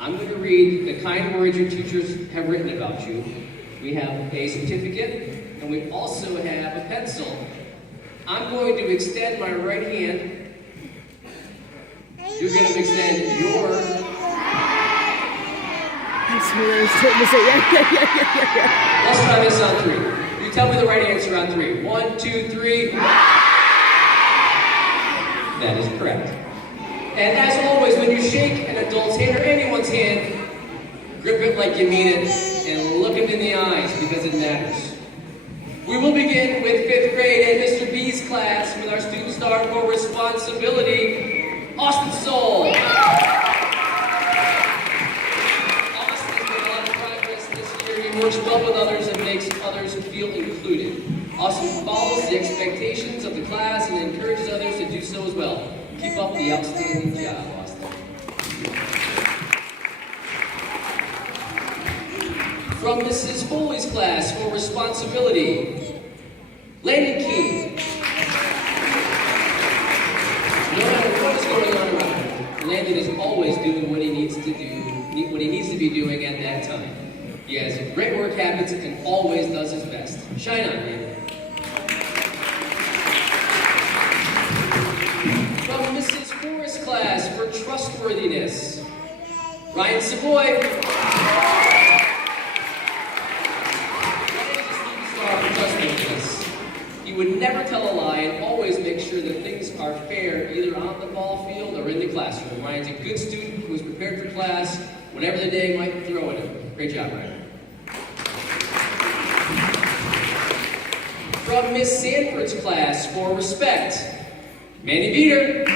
I'm going to read the kind words your teachers have written about you. We have a certificate, and we also have a pencil. I'm going to extend my right hand. You're going to extend your... That's what I was trying to say. Yeah. Let's try this on 3. You tell me the right answer on 3. 1, 2, 3. That is correct. And as always, when you shake an adult's hand or anyone's hand, grip it like you mean it and look them in the eyes because it matters. We will begin with 5th grade and Mr. B's class with our student star for responsibility, Austin Soul. Austin has made a lot of progress this year. He works well with others and makes others feel included. Austin follows the expectations of the class and encourages others to do so as well. Keep up the outstanding job, Austin. From Mrs. Foley's class for responsibility, Landon King. No matter what is going on around him, Landon is always doing what he needs to do, what he needs to be doing at that time. He has great work habits and always does his best. Shine on, Landon. From Mrs. Forrest's class for trustworthiness, Ryan Savoy. He would never tell a lie and always make sure that things are fair either on the ball field or in the classroom. Ryan's a good student who is prepared for class whenever the day might throw at him. Great job, Ryan. From Miss Sanford's class for respect, Manny Veter.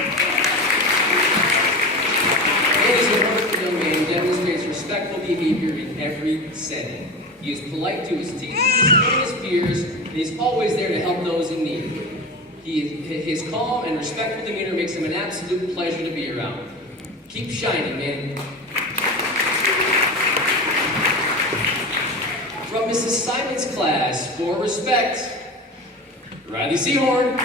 Manny's a wonderful young man who demonstrates respectful behavior in every setting. He is polite to his teachers and his peers, and he's always there to help those in need. His calm and respectful demeanor makes him an absolute pleasure to be around. Keep shining, man. From Mrs. Simon's class for respect, Riley Seahorn.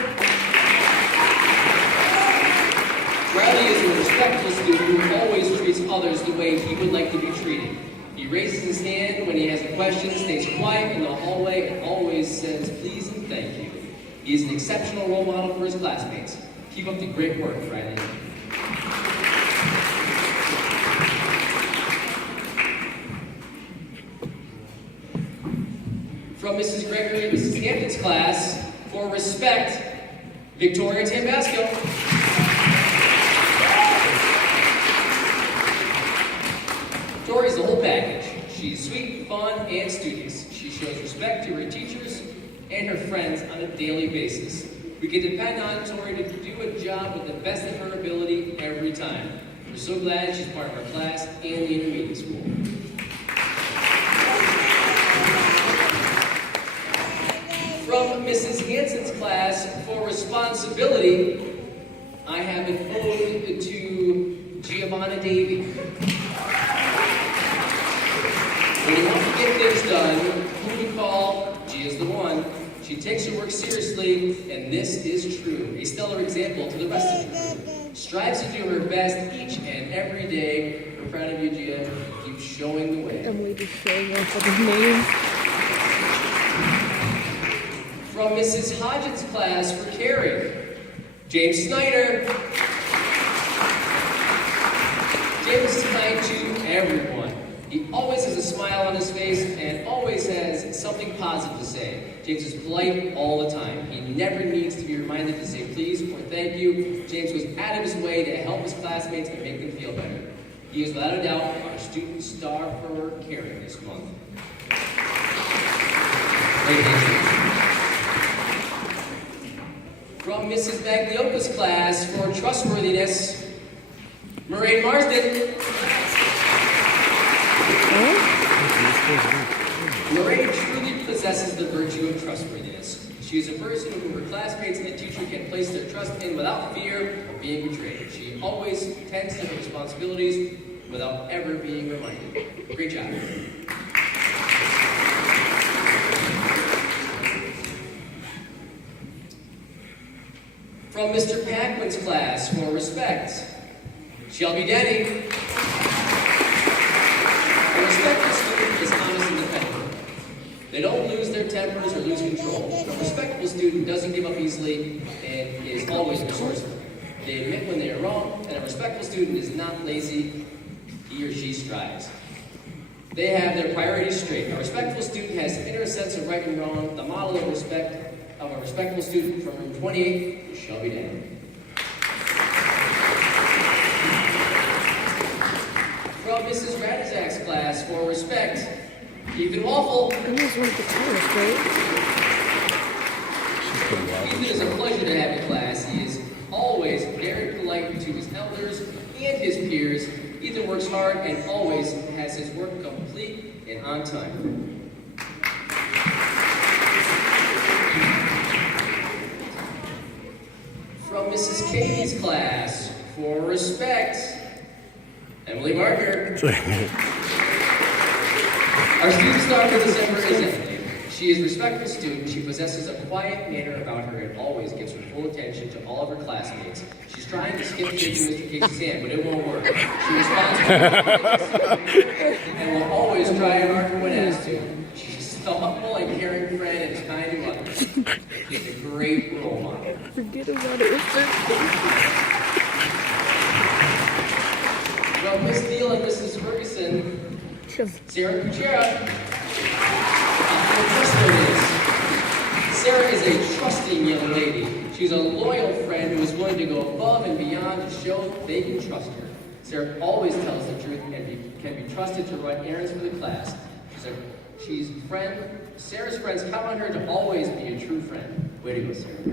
Riley is a respectful student who always treats others the way he would like to be treated. He raises his hand when he has a question, stays quiet in the hallway, and always says please and thank you. He is an exceptional role model for his classmates. Keep up the great work, Riley. From Mrs. Gregory and Mrs. Hampton's class, for respect, Victoria Tambasco. Victoria's the whole package. She's sweet, fun, and studious. She shows respect to her teachers and her friends on a daily basis. We can depend on Tori to do a job with the best of her ability every time. We're so glad she's part of our class and the intermediate school. From Mrs. Hanson's class for responsibility, I have an ode to Giovanna Davy. When you want to get things done, who you call, G is the one. She takes her work seriously, and this is true. A stellar example to the rest of the crew. Strives to do her best each and every day. We're proud of you, Gia. Keep showing the way. I'm waiting for his name. From Mrs. Hodgett's class for Carrie, James Snyder. James is kind to everyone. He always has a smile on his face and always has something positive to say. James is polite all the time. He never needs to be reminded to say please or thank you. James goes out of his way to help his classmates and make them feel better. He is without a doubt our student star for caring this month. Great answer. From Mrs. Maglioka's class for trustworthiness, Mairead Marsden. Mairead truly possesses the virtue of trustworthiness. She is a person who her classmates and the teacher can place their trust in without fear of being betrayed. She always tends to her responsibilities without ever being reminded. Great job. From Mr. Packman's class for respect, Shelby Denny. doesn't give up easily and is always resourceful. They admit when they are wrong, and a respectful student is not lazy. He or she strives. They have their priorities straight. A respectful student has inner sense of right and wrong. The model of respect of a respectful student from room 28 is Shelby Dan. From Mrs. Radizak's class for respect, Ethan Waffle. I always wanted to tell us, right? Ethan is a pleasure to have in class. He is always very polite to his elders and his peers. Ethan works hard and always has his work complete and on time. From Mrs. Katie's class, for respect, Emily Marker. Our student star for December is Emily. She is a respectful student. She possesses a quiet manner about her and always gives her full attention to all of her classmates. She's trying to skip shaking Mr. Casey's hand, but it won't work. She responds and will always try and argue when asked to. She's a thoughtful and caring friend and is kind to others. She's a great role model. Forget about it. It's Thursday. From Miss Neal and Mrs. Ferguson, Sarah Kuchera. Sarah is a trusting young lady. She's a loyal friend who is willing to go above and beyond to show they can trust her. Sarah always tells the truth and can be trusted to run errands for the class. Sarah's friends count on her to always be a true friend. Way to go, Sarah.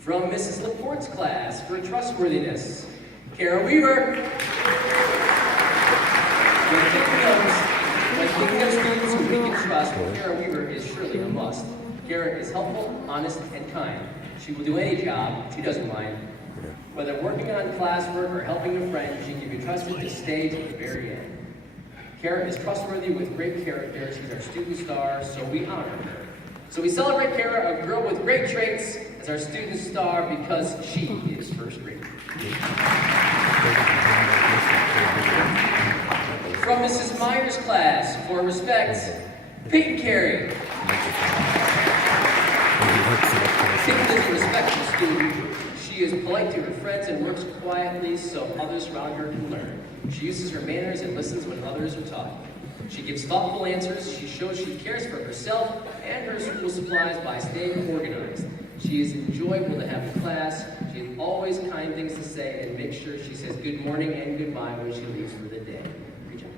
From Mrs. Laporte's class for trustworthiness, Kara Weaver. When thinking of students who we can trust, Kara Weaver is surely a must. Kara is helpful, honest, and kind. She will do any job, she doesn't mind. Whether working on classwork or helping a friend, she can be trusted to stay to the very end. Kara is trustworthy with great character. She's our student star, so we honor her. So we celebrate Kara, a girl with great traits, as our student star because she is first rate. From Mrs. Meyer's class, for respect, Peyton Carey. Peyton is a respectful student. She is polite to her friends and works quietly so others around her can learn. She uses her manners and listens when others are talking. She gives thoughtful answers. She shows she cares for herself and her school supplies by staying organized. She is enjoyable to have in class. She has always kind things to say and makes sure she says good morning and goodbye when she leaves for the day. Good job.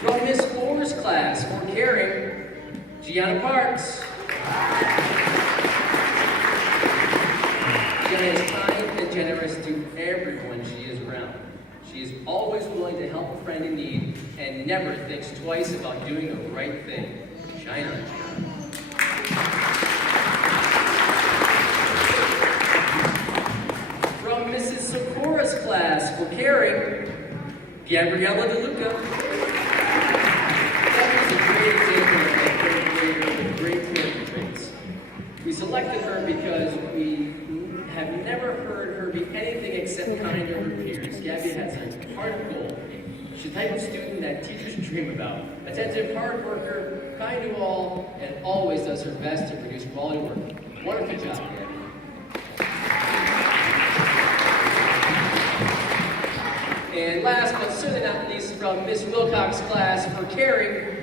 From Miss Orr's class for caring, Gianna Parks. Gianna is kind and generous to everyone she is around. She is always willing to help a friend in need and never thinks twice about doing the right thing. Shine on, Gianna. From Mrs. Sakura's class for caring, Gabriella DeLuca. That is a great example of a great character traits. We selected her because we have never heard her be anything except kind to her peers. Gabby has a heart of gold. She's the type of student that teachers dream about. Attentive, hard worker, kind to all, and always does her best to produce quality work. Wonderful job, Gabby. And last but certainly not least, from Miss Wilcox's class for caring,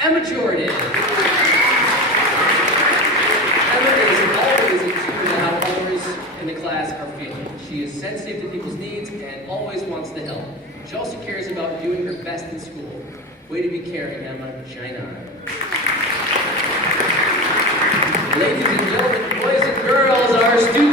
Emma Jordan. Emma is always in tune to how others in the class are feeling. She is sensitive to people's needs and always wants to help. She also cares about doing her best in school. Way to be caring, Emma. Shine on. Ladies and gentlemen, boys and girls, our students.